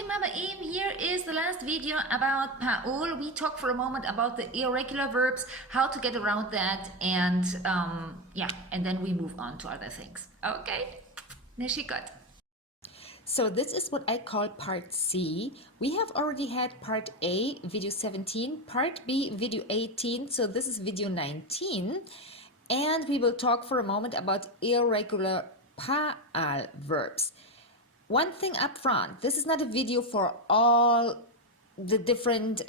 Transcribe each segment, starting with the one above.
Okay, Mama Im, here is the last video about PAAL. We talked for a moment about the irregular verbs, how to get around that, and yeah, and then we move on to other things. Okay, Nishikot. So this is what I call part C. We have already had part A, video 17, part B, video 18, so this is video 19. And we will talk for a moment about irregular PAAL verbs. One thing up front, this is not a video for all the different,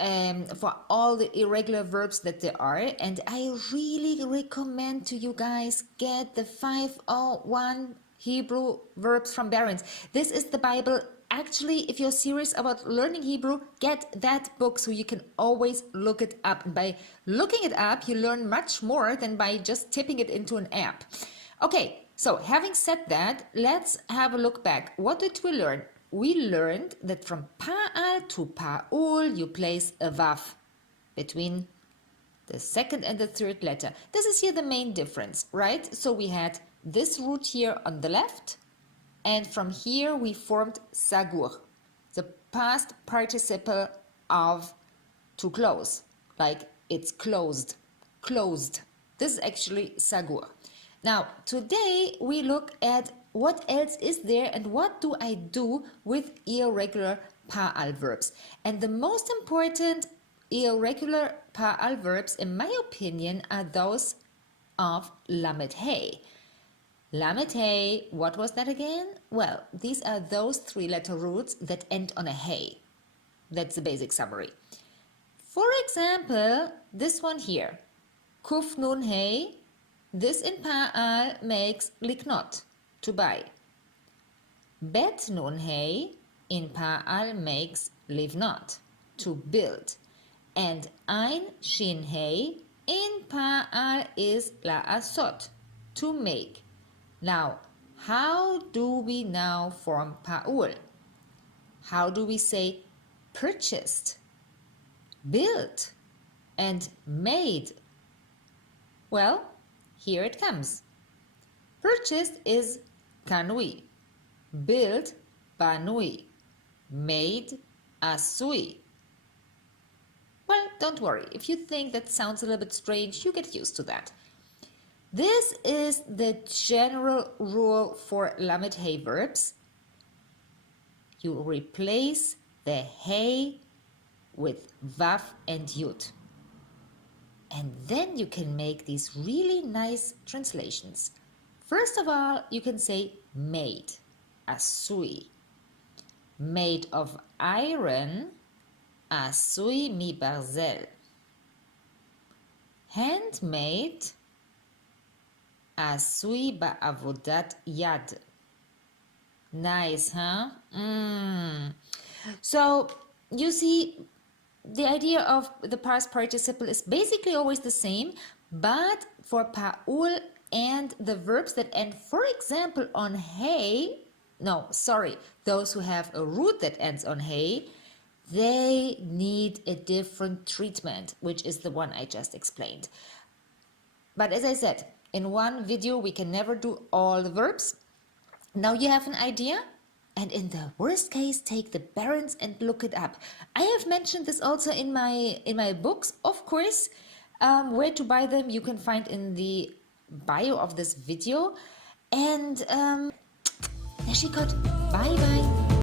for all the irregular verbs that there are. And I really recommend to you guys, get the 501 Hebrew verbs from Barron's. This is the Bible. Actually, if you're serious about learning Hebrew, get that book so you can always look it up. And by looking it up, you learn much more than by just tipping it into an app. Okay, so having said that, let's have a look back. What did we learn? We learned that from PAAL to PAAL, you place a vav between the second and the third letter. This is here the main difference, right? So we had this root here on the left, and from here we formed sagur, the past participle of to close, like it's closed, closed. This is actually sagur. Now, today we look at what else is there and what do I do with irregular PAAL verbs. And the most important irregular PAAL verbs, in my opinion, are those of lamed hey. Lamed hey, what was that again? Well, these are those three-letter roots that end on a hey. That's the basic summary. For example, this one here, kuf nun hey. This in PAAL makes liknot, to buy. Bet nun hey in PAAL makes livnot, to build. And ein shin hey in PAAL is la'asot, to make. Now, how do we now form PAAL? How do we say purchased, built, and made? Well, here it comes. Purchased is kanui, built banui, made asui. Well, don't worry. If you think that sounds a little bit strange, you get used to that. This is the general rule for lamed hey verbs. You replace the hey with vav and yud. And then you can make these really nice translations. First of all, you can say made, asui. Made of iron, asui mi barzel. Handmade, asui ba'avodat yad. Nice, huh? So, you see, the idea of the past participle is basically always the same, but for PAAL and the verbs that end, for example, on hey, those who have a root that ends on hey, they need a different treatment, which is the one I just explained. But as I said, in one video, we can never do all the verbs. Now you have an idea? And in the worst case, take the Barron's and look it up. I have mentioned this also in my books, of course. Where to buy them, you can find in the bio of this video. And Neshikot, bye bye.